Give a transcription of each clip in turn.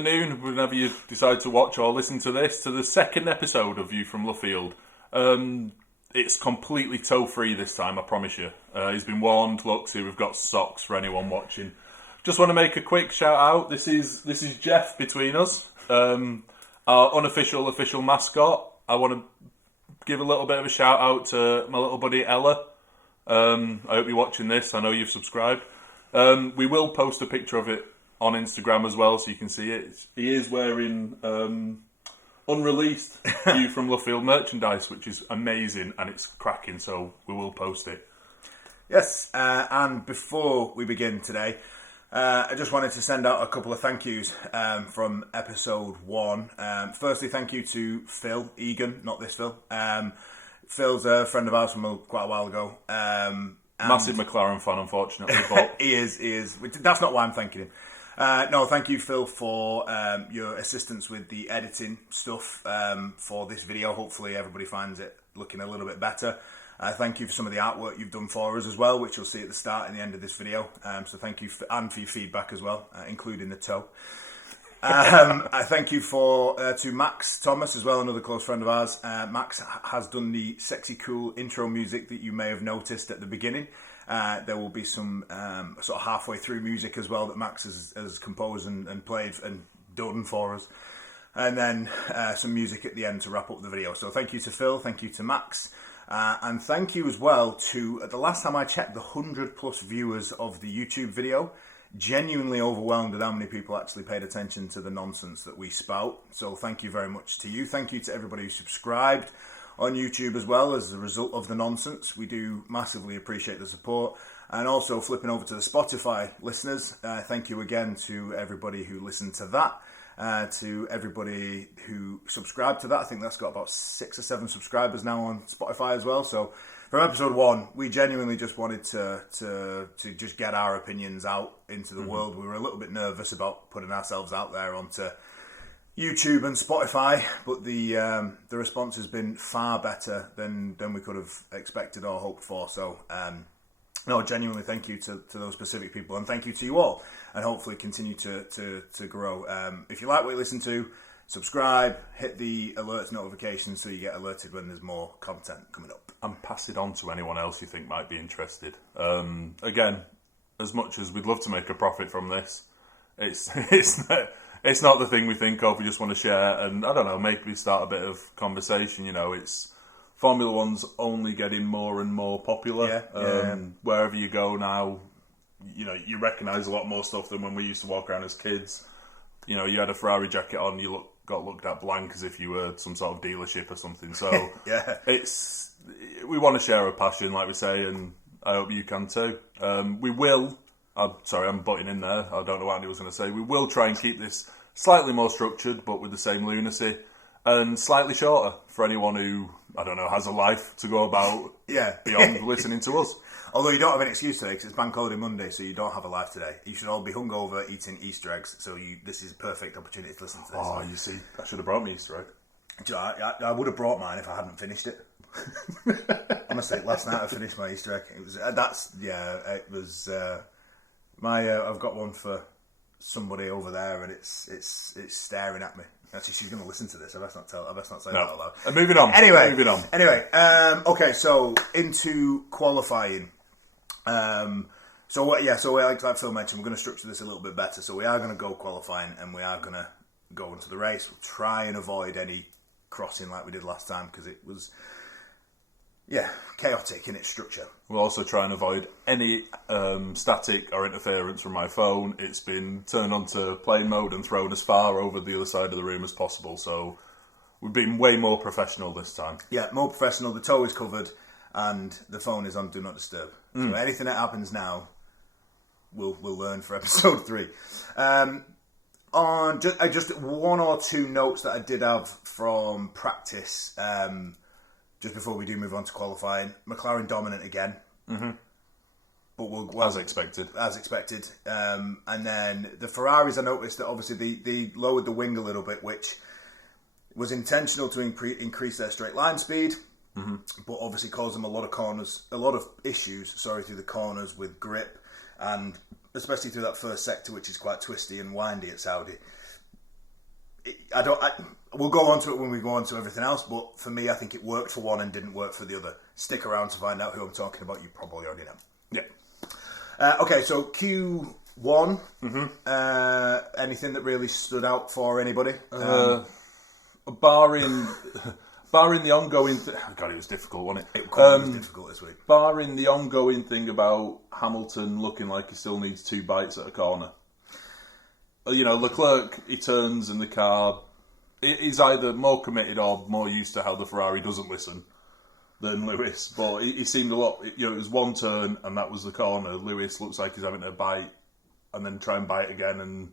afternoon, whenever you decide to watch or listen to this, to the second episode of View from Luffield. It's completely toe-free this time, I promise you. He's been warned. Look, see, we've got socks for anyone watching. Just want to make a quick shout-out. This is Jeff between us, our unofficial official mascot. I want to give a little bit of a shout-out to my little buddy Ella. I hope you're watching this. I know you've subscribed. We will post a picture of it on Instagram as well, so you can see it. He is wearing unreleased View from Luffield merchandise, which is amazing, and it's cracking, so we will post it. Yes, and before we begin today, I just wanted to send out a couple of thank yous from episode 1. Firstly, thank you to Phil Egan, not this Phil. Phil's a friend of ours from quite a while ago. Massive McLaren fan, unfortunately, but he is. That's not why I'm thanking him. No, thank you, Phil, for your assistance with the editing stuff for this video. Hopefully everybody finds it looking a little bit better. Thank you for some of the artwork you've done for us as well, which you'll see at the start and the end of this video. So thank you, and for your feedback as well, including the toe. I thank you to Max Thomas as well, another close friend of ours. Max has done the sexy cool intro music that you may have noticed at the beginning. There will be some sort of halfway through music as well that Max has composed and played and done for us. And then some music at the end to wrap up the video. So thank you to Phil, thank you to Max. And thank you as well to, the last time I checked, the 100 plus viewers of the YouTube video. Genuinely overwhelmed at how many people actually paid attention to the nonsense that we spout. So thank you very much to you. Thank you to everybody who subscribed on YouTube as well as a result of the nonsense. We do massively appreciate the support. And also flipping over to the Spotify listeners, thank you again to everybody who listened to that. To everybody who subscribed to that. I think that's got about 6 or 7 subscribers now on Spotify as well. So from episode 1, we genuinely just wanted to just get our opinions out into the world. We were a little bit nervous about putting ourselves out there onto YouTube and Spotify, but the response has been far better than we could have expected or hoped for. So no, genuinely thank you to those specific people, and thank you to you all, and hopefully continue to grow. If you like what you listen to, subscribe, hit the alerts notifications so you get alerted when there's more content coming up. And pass it on to anyone else you think might be interested. Again, as much as we'd love to make a profit from this, it's not the thing we think of. We just want to share, and I don't know, maybe start a bit of conversation. You know, it's Formula One's only getting more and more popular. Yeah. Wherever you go now, you know, you recognise a lot more stuff than when we used to walk around as kids. You know, you had a Ferrari jacket on, you got looked at blank as if you were some sort of dealership or something. So yeah, we want to share a passion, like we say, and I hope you can too. We will. I'm butting in there. I don't know what Andy was going to say. We will try and keep this slightly more structured, but with the same lunacy, and slightly shorter for anyone who, I don't know, has a life to go about beyond listening to us. Although you don't have an excuse today because it's Bank Holiday Monday, so you don't have a life today. You should all be hungover eating Easter eggs, so this is a perfect opportunity to listen to this. Oh, you see, I should have brought me Easter egg. Do you know, I would have brought mine if I hadn't finished it. Honestly, last night I finished my Easter egg. It was I've got one for somebody over there, and it's staring at me. Actually, she's going to listen to this. I best not say that out loud. Moving on. Anyway, okay, so into qualifying. So like Phil mentioned, we're going to structure this a little bit better. So we are going to go qualifying, and we are going to go into the race. We'll try and avoid any crossing like we did last time because it was chaotic in its structure. We'll also try and avoid any static or interference from my phone. It's been turned onto plane mode and thrown as far over the other side of the room as possible. So we've been way more professional this time. Yeah, more professional. The toe is covered and the phone is on Do Not Disturb. So anything that happens now, we'll learn for episode 3. On just 1 or 2 notes that I did have from practice. Just before we do move on to qualifying, McLaren dominant again. Mm-hmm. But as expected. And then the Ferraris, I noticed that obviously they lowered the wing a little bit, which was intentional to increase their straight line speed, but obviously caused them a lot of issues through the corners with grip, and especially through that first sector, which is quite twisty and windy at Saudi. we'll go on to it when we go on to everything else, but for me, I think it worked for one and didn't work for the other. Stick around to find out who I'm talking about. You probably already know. Yeah. Okay, so Q1. Anything that really stood out for anybody? Barring the ongoing... God, it was difficult, wasn't it? It was difficult this week. Barring the ongoing thing about Hamilton looking like he still needs 2 bites at a corner. Leclerc, he turns and the car... He's either more committed or more used to how the Ferrari doesn't listen than Lewis. But he seemed a lot... it was one turn and that was the corner. Lewis looks like he's having a bite and then try and bite again. And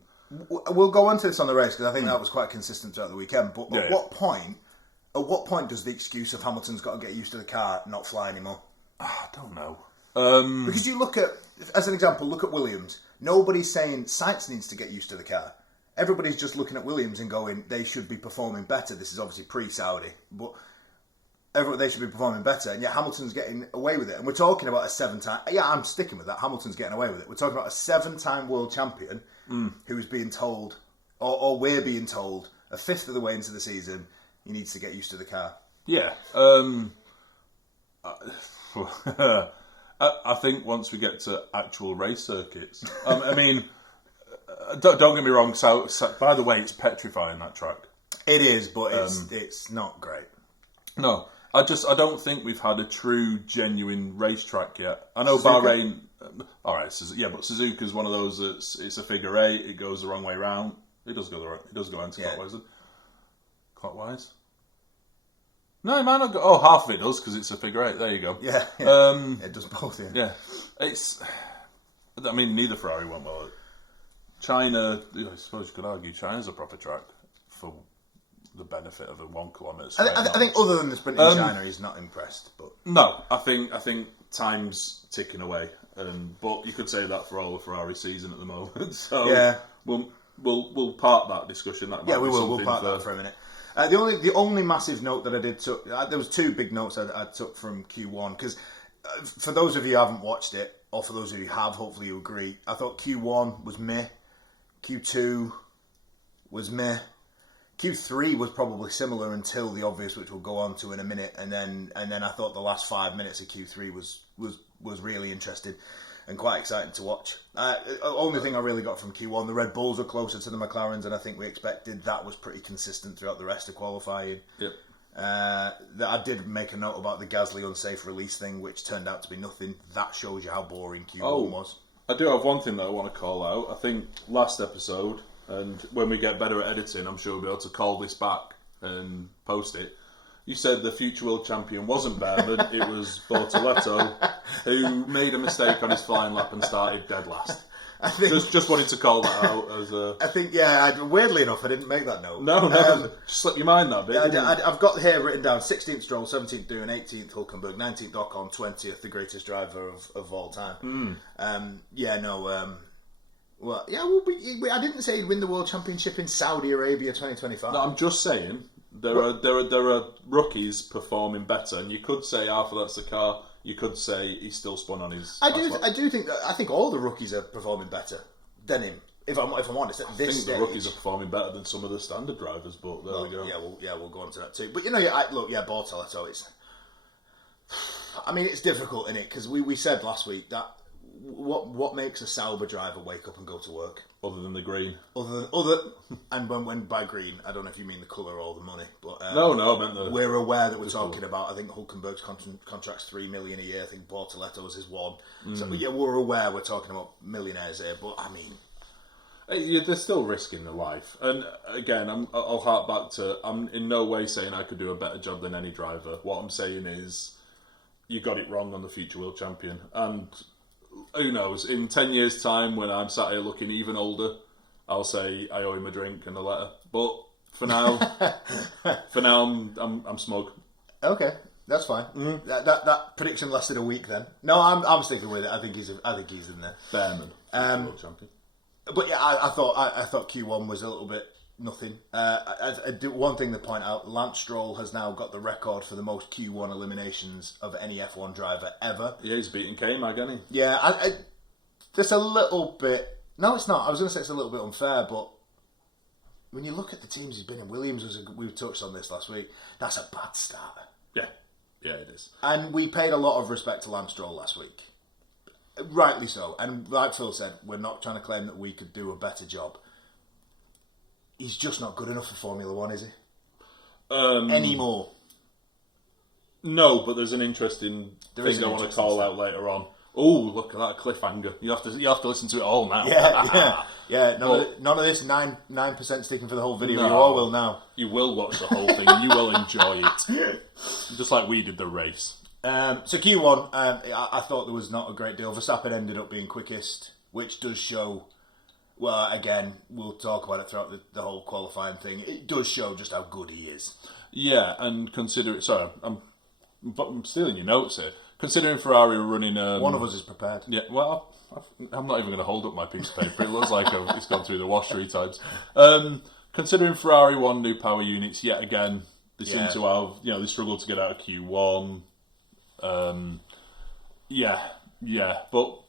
we'll go on to this on the race because I think that was quite consistent throughout the weekend. But at what point does the excuse of Hamilton's got to get used to the car not fly anymore? I don't know. Because you look at, as an example, look at Williams. Nobody's saying Sainz needs to get used to the car. Everybody's just looking at Williams and going, they should be performing better. This is obviously pre-Saudi, but they should be performing better. And yet Hamilton's getting away with it. And we're talking about a 7-time... Yeah, I'm sticking with that. Hamilton's getting away with it. We're talking about a 7-time world champion who is being told, or we're being told, a fifth of the way into the season, he needs to get used to the car. Yeah. I think once we get to actual race circuits... Don't get me wrong. So, by the way, it's petrifying, that track. It is, but it's not great. No, I don't think we've had a true, genuine racetrack yet. I know Suzuka? Bahrain. All right, but Suzuka's one of those that's it's a figure 8. It goes the wrong way round. It does go anti-clockwise. Clockwise. No, it might not go. Oh, half of it does because it's a figure 8. There you go. Yeah. It does both. Yeah. It's. I mean, neither Ferrari went well. China, I suppose you could argue China's a proper track for the benefit of a 1 kilometre. I think other than the sprint in China, he's not impressed. But no, I think time's ticking away, but you could say that for all of Ferrari season at the moment. So yeah, we'll park that discussion. That might we be will. We'll park that for a minute. The only massive note that I did took there was 2 big notes I took from Q1 because for those of you who haven't watched it, or for those of you who have, hopefully you agree. I thought Q1 was meh. Q2 was meh. Q3 was probably similar until the obvious, which we'll go on to in a minute, and then I thought the last 5 minutes of Q3 was really interesting and quite exciting to watch. Only thing I really got from Q1, the Red Bulls were closer to the McLarens than I think we expected. That was pretty consistent throughout the rest of qualifying. Yep. I did make a note about the Gasly unsafe release thing, which turned out to be nothing. That shows you how boring Q1 was. I do have one thing that I want to call out. I think last episode, and when we get better at editing, I'm sure we'll be able to call this back and post it. You said the future world champion wasn't Behrman, it was Bortoleto, who made a mistake on his flying lap and started dead last. I think, just wanted to call that out as a... I think, weirdly enough, I didn't make that note. No, just slipped your mind now, didn't you? I've got here written down 16th Stroll, 17th Doohan, 18th Hulkenberg, 19th Ocon, 20th the greatest driver of all time. I didn't say he'd win the world championship in Saudi Arabia 2025. No, I'm just saying there are rookies performing better, and you could say half of that's the car. You could say he's still spun on his. I think all the rookies are performing better than him. If I'm honest, at this stage, the rookies are performing better than some of the standard drivers. But there we go. We'll go on to that too. But Bortoleto. It's difficult, isn't it? Because we said last week that what makes a Sauber driver wake up and go to work? Other than the green. And when by green, I don't know if you mean the colour or the money, but no, I meant the. We're aware that we're talking about. I think Hulkenberg's contract's $3 million a year. I think Bortoleto's is $1 million. So we're aware we're talking about millionaires here. But I mean, they're still risking their life. And again, I'll hark back to. I'm in no way saying I could do a better job than any driver. What I'm saying is, you got it wrong on the future world champion, and. Who knows? In 10 years' time, when I'm sat here looking even older, I'll say I owe him a drink and a letter. But for now, I'm smug. Okay, that's fine. Mm-hmm. That prediction lasted a week. Then no, I'm sticking with it. I think he's in there. Behrman, world champion. But yeah, I thought Q1 was a little bit nothing. I do one thing to point out: Lance Stroll has now got the record for the most Q1 eliminations of any F1 driver ever. Yeah, he's beating K-Mag, hasn't he? Yeah, there's a little bit. No, it's not. I was going to say it's a little bit unfair, but when you look at the teams he's been in, Williams we touched on this last week. That's a bad start. Yeah, it is. And we paid a lot of respect to Lance Stroll last week. Rightly so. And like Phil said, we're not trying to claim that we could do a better job. He's just not good enough for Formula One, is he? Anymore. No, but there's an interesting thing I want to call out later on. Oh, look at that cliffhanger! You have to listen to it all now. Yeah. None of this 9% sticking for the whole video. You all will now. You will watch the whole thing. And you will enjoy it, just like we did the race. So Q1, I thought there was not a great deal. Verstappen ended up being quickest, which does show. Well, again, we'll talk about it throughout the whole qualifying thing. It does show just how good he is. Yeah, and sorry, I'm stealing your notes here. Considering Ferrari were running... one of us is prepared. Yeah, well, I'm not even going to hold up my piece of paper. It looks like it's gone through the wash 3 times. Considering Ferrari won new power units, yet again, they seem to have... they struggled to get out of Q1. But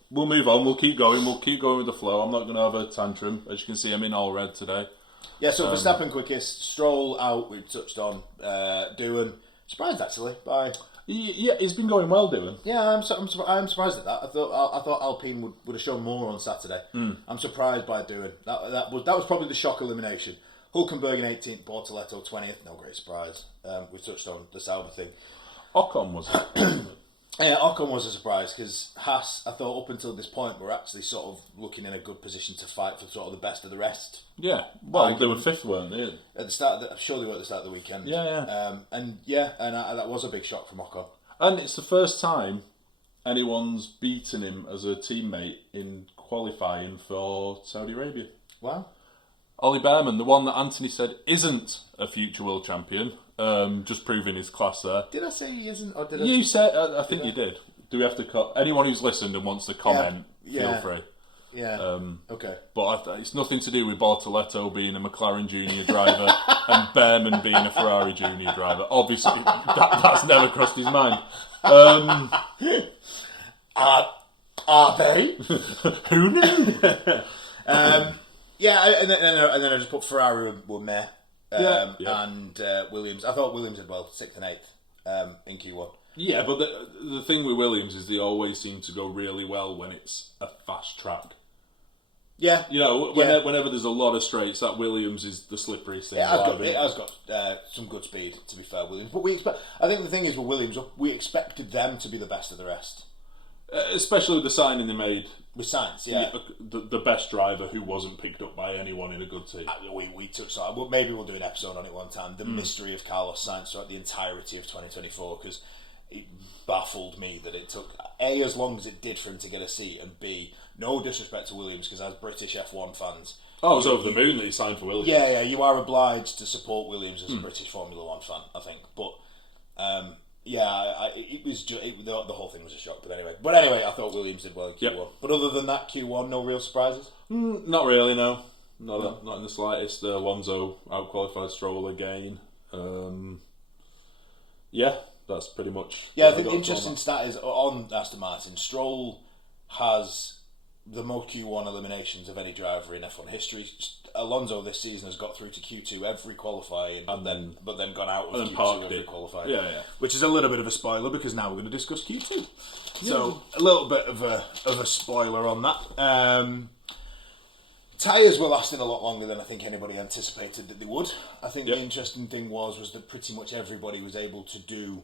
we'll move on. We'll keep going. We'll keep going with the flow. I'm not going to have a tantrum. As you can see, I'm in all red today. Yeah, so Verstappen quickest, Stroll out, we've touched on. Doohan, surprised actually by... Yeah, he's been going well, Dylan. Yeah, I'm surprised at that. I thought Alpine would have shown more on Saturday. I'm surprised by Doohan. That was probably the shock elimination. Hulkenberg in 18th, Bortoletto 20th. No great surprise. We touched on the Sauber thing. Ocon was it? Yeah, Ocon was a surprise because Haas, I thought up until this point, were actually sort of looking in a good position to fight for sort of the best of the rest. Yeah, well, they were 5th, weren't they? At the start, I'm sure they were at the start of the weekend. Yeah. That was a big shock from Ocon. And it's the first time anyone's beaten him as a teammate in qualifying for Saudi Arabia. Wow. Ollie Behrman, the one that Anthony said isn't a future world champion, just proving his class there. Did I say he isn't? Or did you said, I think you did. Do we have to... anyone who's listened and wants to comment, feel free. Yeah. Okay. But it's nothing to do with Bortoletto being a McLaren junior driver and Behrman being a Ferrari junior driver. Obviously, that's never crossed his mind. Are they? Who knew? And then I just put Ferrari were meh. And Williams. I thought Williams did well, 6th and 8th in Q1. Yeah, but the thing with Williams is they always seem to go really well when it's a fast track. Yeah. Whenever there's a lot of straights, that Williams is the slipperiest thing. It has got some good speed, to be fair, Williams. But I think the thing is with Williams, we expected them to be the best of the rest. Especially with the signing they made. With Sainz, yeah. The best driver who wasn't picked up by anyone in a good team. We touched on it. Maybe we'll do an episode on it one time. The mystery of Carlos Sainz throughout the entirety of 2024, because it baffled me that it took A, as long as it did for him to get a seat, and B, no disrespect to Williams, because as British F1 fans... I was over the moon that he signed for Williams. Yeah, you are obliged to support Williams as a British Formula 1 fan, I think. But, it was just... the whole thing was a shock, but anyway, I thought Williams did well in Q1. Yep. But other than that, Q1, no real surprises? Not really, no. Not in the slightest. Alonso out-qualified Stroll again. That's pretty much... Yeah, I think the interesting stat is, on Aston Martin, Stroll has the most Q1 eliminations of any driver in F1 history. Alonso this season has got through to Q2 every qualifying, but then gone out of Q2 every qualifying. Yeah. Which is a little bit of a spoiler, because now we're going to discuss Q2. So, a little bit of a spoiler on that. Tyres were lasting a lot longer than I think anybody anticipated that they would. I think the interesting thing was that pretty much everybody was able to do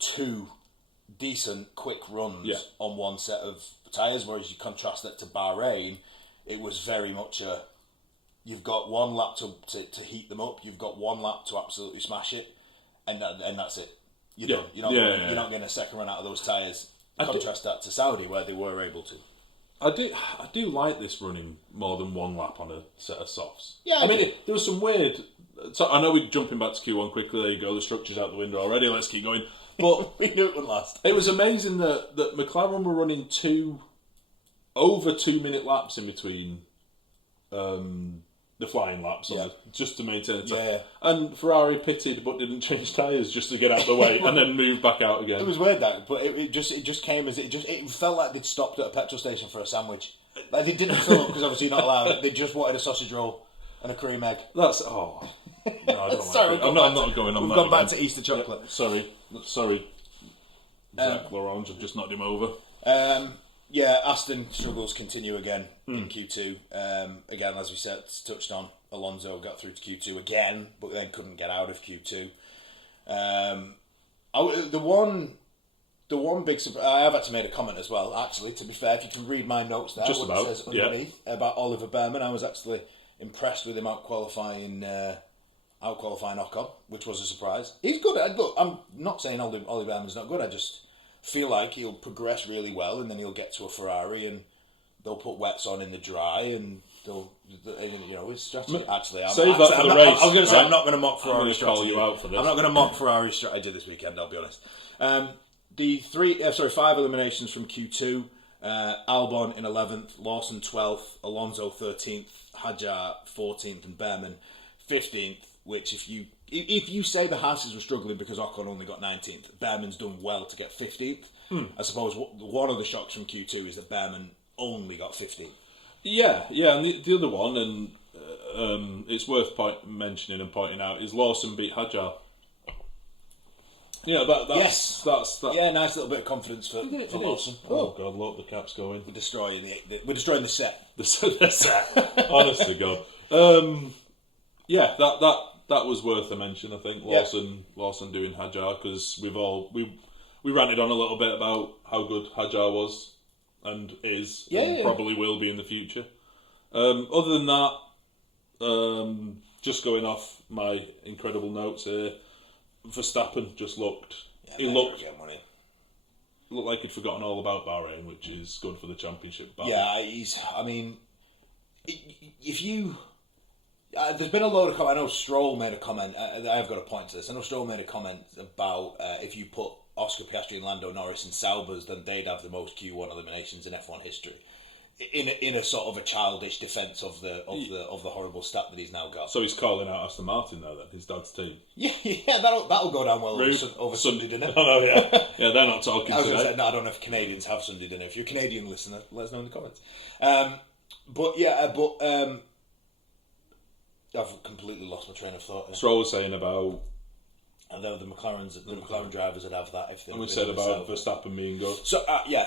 2 decent, quick runs on one set of tyres, whereas you contrast that to Bahrain, it was very much you've got 1 lap to heat them up, you've got 1 lap to absolutely smash it, and that's it. You're not getting a second run out of those tyres. Contrast that to Saudi, where they were able to. I do like this running more than 1 lap on a set of softs. Yeah, I mean, there was some weird... So I know we're jumping back to Q1 quickly. There you go. The structure's out the window already. Let's keep going. But we knew it would last. It was amazing that McLaren were running 2 over 2-minute laps in between the flying laps just to maintain the time. Yeah. And Ferrari pitted but didn't change tyres just to get out of the way and then move back out again. It was weird that, but it just came as it felt like they'd stopped at a petrol station for a sandwich. Like they didn't fill up because obviously you're not allowed. They just wanted a sausage roll. and a cream egg. That's no, I don't Sorry, I'm not going on we've that. gone back again. to Easter chocolate. Yeah, sorry, Zach Laurent. I've just knocked him over. Aston struggles continue again in Q2. Again, as we said, touched on, Alonso got through to Q2 again, but then couldn't get out of Q2. The one big surprise, I have actually made a comment as well, actually, to be fair, if you can read my notes there, Just what about, it says underneath about Oliver Behrman. I was actually impressed with him out-qualifying Ocon, which was a surprise. He's good. Look, I'm not saying Oliver Behrman's not good, I just feel like he'll progress really well and then he'll get to a Ferrari and they'll put wets on in the dry and his strategy. Actually, Save that for the race. I was going to say, right? I'm not going to mock Ferrari's strategy. Call you out for this. I'm not going to mock Ferrari's strategy this weekend, I'll be honest. The 5 eliminations from Q2, Albon in 11th, Lawson 12th, Alonso 13th, Hadjar 14th, and Behrman 15th. Which, if you say the Haas were struggling because Ocon only got 19th, Behrman's done well to get 15th. I suppose one of the shocks from Q2 is that Behrman only got 15th. Yeah, and the other one, and it's worth mentioning and pointing out, is Lawson beat Hadjar. Yeah, that's yeah, nice little bit of confidence for Lawson. Oh God, look, the cap's going. We're destroying the set. The set. Honest to God. Yeah, that was worth a mention. I think Lawson doing Hadjar, because we ranted on a little bit about how good Hadjar was and is, and probably will be in the future. Other than that, just going off my incredible notes here, Verstappen just looked looked like he'd forgotten all about Bahrain, which is good for the championship. There's been a load of comments. I know Stroll made a comment. I've got a point to this. I know Stroll made a comment about if you put Oscar Piastri and Lando Norris in Saubers, then they'd have the most Q1 eliminations in F1 history. In a sort of a childish defence of the horrible stat that he's now got. So he's calling out Aston Martin now, then, his dad's team. Yeah, that'll go down well over Sunday dinner. Oh no, yeah, they're not talking. I was today. Say, no, I don't know if Canadians have Sunday dinner. If you're a Canadian listener, let us know in the comments. I've completely lost my train of thought. Yeah. Stroll was saying about. And the McLaren drivers would have that if they. And we said about Verstappen being good. So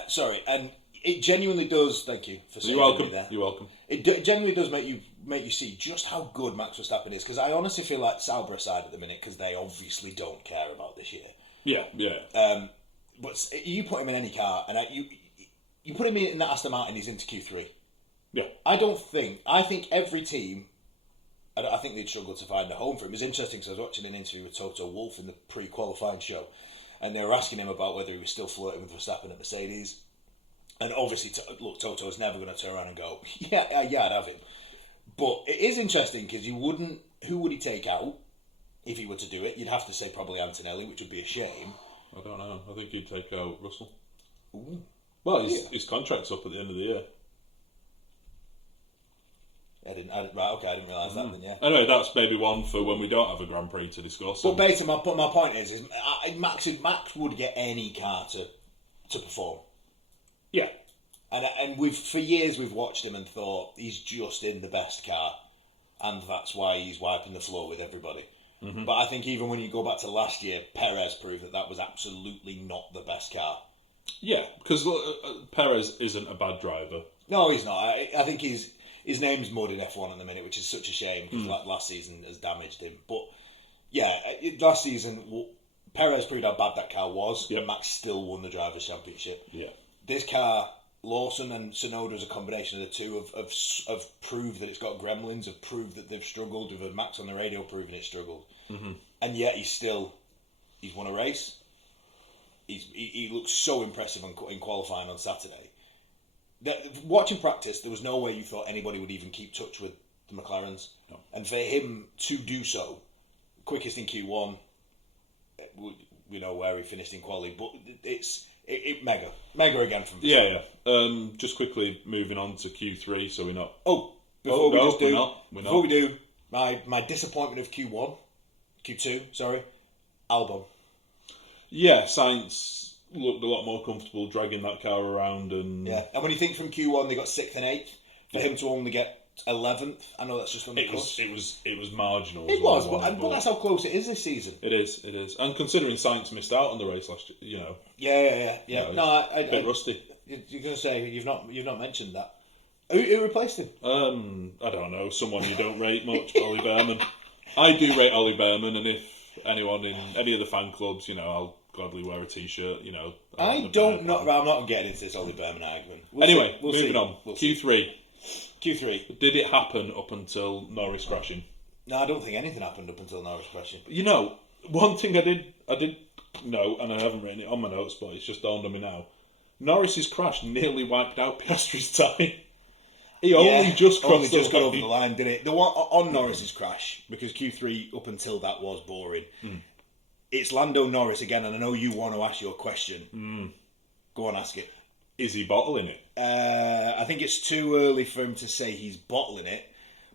sorry, and it genuinely does. Thank you for saying You're welcome. There. You're welcome. It genuinely does make you see just how good Max Verstappen is, because I honestly feel like Sauber aside at the minute, because they obviously don't care about this year. Yeah. But you put him in any car, and you put him in that Aston Martin, he's into Q3. Yeah. I think every team. I think they'd struggle to find a home for him. It was interesting because I was watching an interview with Toto Wolff in the pre-qualifying show, and they were asking him about whether he was still flirting with Verstappen at Mercedes. And obviously, Toto's never going to turn around and go, yeah, I'd have him. But it is interesting because who would he take out if he were to do it? You'd have to say probably Antonelli, which would be a shame. I don't know. I think he'd take out Russell. Ooh. Well, his contract's up at the end of the year. I didn't realise that then, yeah. Anyway, that's maybe one for when we don't have a Grand Prix to discuss. But basically, my point is Max would get any car to perform. Yeah. And for years we've watched him and thought he's just in the best car, and that's why he's wiping the floor with everybody. Mm-hmm. But I think even when you go back to last year, Perez proved that was absolutely not the best car. Yeah, because Perez isn't a bad driver. No, he's not. I think his name's mud in F1 at the minute, which is such a shame because last season has damaged him. But yeah, last season Perez proved how bad that car was, and Max still won the Drivers' Championship. Yeah, this car, Lawson and Tsunoda, as a combination of the two, have proved that it's got gremlins, have proved that they've struggled. We've had Max on the radio proving it struggled, and yet he's won a race. He looks so impressive in qualifying on Saturday. Watching practice, there was no way you thought anybody would even keep touch with the McLarens. No. And for him to do so, quickest in Q1, we know where he finished in quali, but it's mega again from Verstappen. Yeah. Just quickly moving on to Q3, so we're not. Before we do, my disappointment of Q2, Albon. Yeah, Sainz looked a lot more comfortable dragging that car around, and when you think from Q1 they got 6th and 8th, for him to only get 11th. I know that's just on the course. It was marginal. It was, but that's how close it is this season. It is, and considering Sainz missed out on the race last year, Yeah. No, a bit rusty. You're going to say you've not mentioned that. Who replaced him? I don't know. Someone you don't rate much, Ollie Behrman. I do rate Ollie Behrman, and if anyone in any of the fan clubs, I'll gladly wear a t-shirt. I don't know. I'm not getting into this Ollie Behrman argument. Anyway, moving on. Q3. Q3. Did it happen up until Norris crashing? No, I don't think anything happened up until Norris crashing. One thing I did know, and I haven't written it on my notes, but it's just dawned on me now. Norris's crash nearly wiped out Piastri's time. He only just got over the line, didn't it? The one on Norris's crash, because Q3 up until that was boring. It's Lando Norris again, and I know you want to ask your question. Go on, ask it. Is he bottling it? I think it's too early for him to say he's bottling it,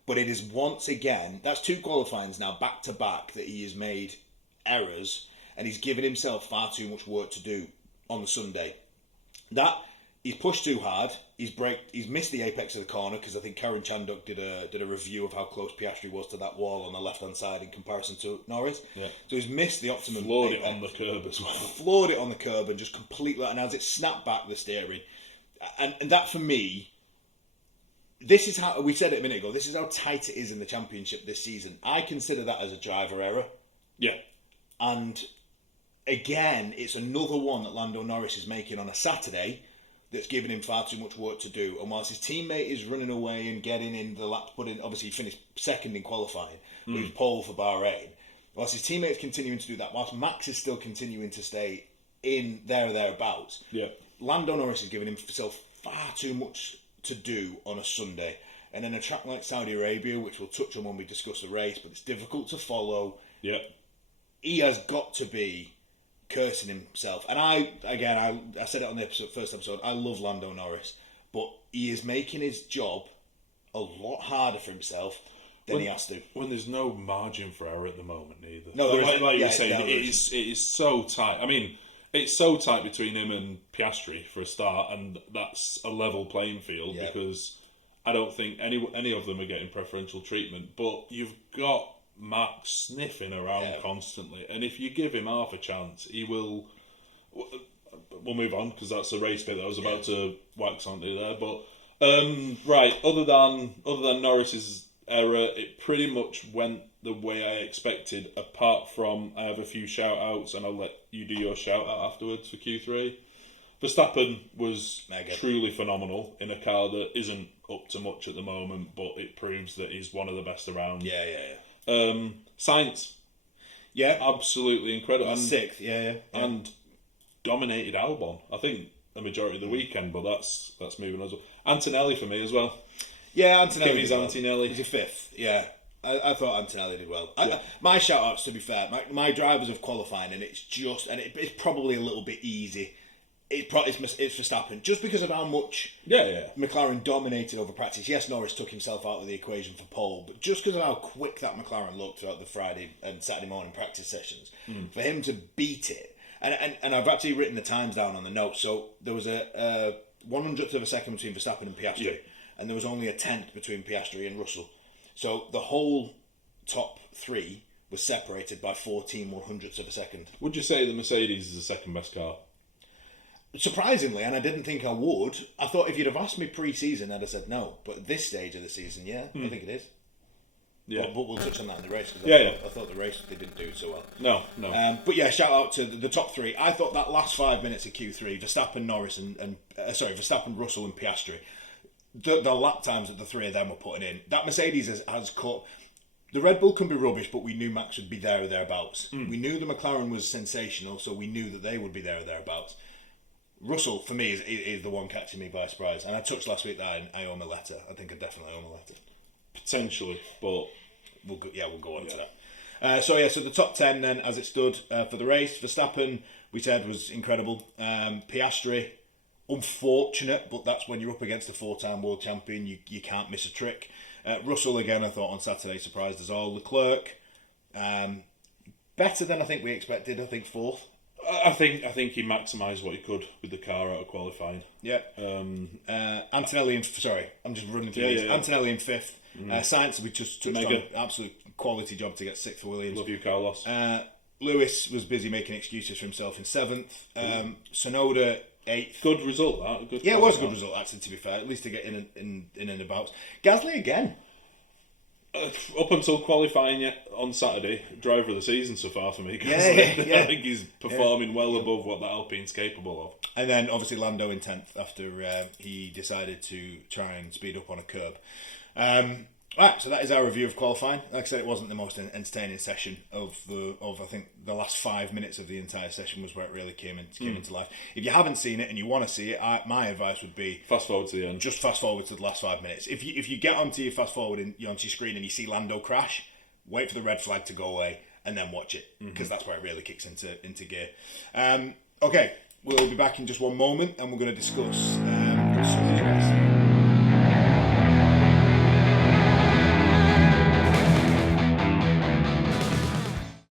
but it is once again, that's 2 qualifyings now back to back that he has made errors, and he's given himself far too much work to do on the Sunday. That he's pushed too hard. He's missed the apex of the corner, because I think Karen Chanduk did a review of how close Piastri was to that wall on the left hand side in comparison to Norris. Yeah. So he's missed the optimum. Floored it on the curb as well. Floored it on the curb and just completely. And as it snapped back the steering, and that for me, this is how we said it a minute ago. This is how tight it is in the championship this season. I consider that as a driver error. Yeah. And again, it's another one that Lando Norris is making on a Saturday that's giving him far too much work to do. And whilst his teammate is running away and getting in the lap, obviously he finished second in qualifying, but he was pole for Bahrain. Whilst his teammate is continuing to do that, whilst Max is still continuing to stay in there or thereabouts, Lando Norris is giving himself far too much to do on a Sunday. And in a track like Saudi Arabia, which we'll touch on when we discuss the race, but it's difficult to follow, he has got to be cursing himself. And I said it on the first episode, I love Lando Norris, but he is making his job a lot harder for himself than he has to. When there's no margin for error at the moment either. No, like you were saying, it is so tight. I mean, it's so tight between him and Piastri for a start, and that's a level playing field because I don't think any of them are getting preferential treatment, but you've got Max sniffing around constantly, and if you give him half a chance, he will. We'll move on because that's the race bit that I was about to wax onto there. But right, other than Norris's error, it pretty much went the way I expected. Apart from, I have a few shout outs, and I'll let you do your shout out afterwards for Q3. Verstappen was truly phenomenal in a car that isn't up to much at the moment, but it proves that he's one of the best around. Sainz, absolutely incredible. And sixth, and dominated Albon. I think a majority of the weekend, but that's moving as well. Antonelli for me as well. Yeah, Antonelli. Kimmy's Antonelli. He's a fifth. Yeah, I thought Antonelli did well. My shout outs, to be fair, my drivers of qualifying, and it's probably a little bit easy. It's Verstappen, just because of how much McLaren dominated over practice. Yes, Norris took himself out of the equation for pole, but just because of how quick that McLaren looked throughout the Friday and Saturday morning practice sessions, for him to beat it, and I've actually written the times down on the notes. So there was a 100th of a second between Verstappen and Piastri, and there was only a 10th between Piastri and Russell. So the whole top three was separated by 14 100ths of a second. Would you say the Mercedes is the second best car? Surprisingly, and I didn't think I would. I thought if you'd have asked me pre-season, I'd have said no. But at this stage of the season, I think it is. Yeah, but we'll touch on that in the race. I thought the race they didn't do so well. No. But yeah, shout out to the top three. I thought that last 5 minutes of Q3, Verstappen, Norris, Verstappen, Russell, and Piastri, the lap times that the three of them were putting in. That Mercedes has caught. The Red Bull can be rubbish, but we knew Max would be there or thereabouts. We knew the McLaren was sensational, so we knew that they would be there or thereabouts. Russell, for me, is the one catching me by surprise. And I touched last week that I owe him a letter. I think I definitely owe him a letter. Potentially, but we'll go on to that. So the top 10 then, as it stood for the race. Verstappen, we said, was incredible. Piastri, unfortunate, but that's when you're up against a 4-time world champion. You can't miss a trick. Russell, again, I thought on Saturday surprised us all. Leclerc, better than I think we expected. I think fourth. I think he maximised what he could with the car out of qualifying. qualifying. Yeah. Antonelli I'm just running through these. Yeah. Antonelli in 5th. Sainz, we just touched Mega. on, absolute quality job to get 6th for Williams. Love you, Carlos. Lewis was busy making excuses for himself in 7th. Sonoda 8th. Good result, that. Good Yeah, it was a good result, actually, to be fair. At least to get in and about. Gasly again. Up until qualifying on Saturday, driver of the season so far for me. Yeah. I think he's performing well above what that Alpine's capable of. And then obviously Lando in 10th after he decided to try and speed up on a curb. Right, so that is our review of qualifying. Like I said, it wasn't the most entertaining session of I think the last 5 minutes of the entire session was where it really came into life. If you haven't seen it and you want to see it, my advice would be Fast forward to the end. just fast forward to the last 5 minutes. If you get onto your fast forward onto your screen and you see Lando crash, wait for the red flag to go away and then watch it, because that's where it really kicks into gear. Okay, we'll be back in just one moment and we're going to discuss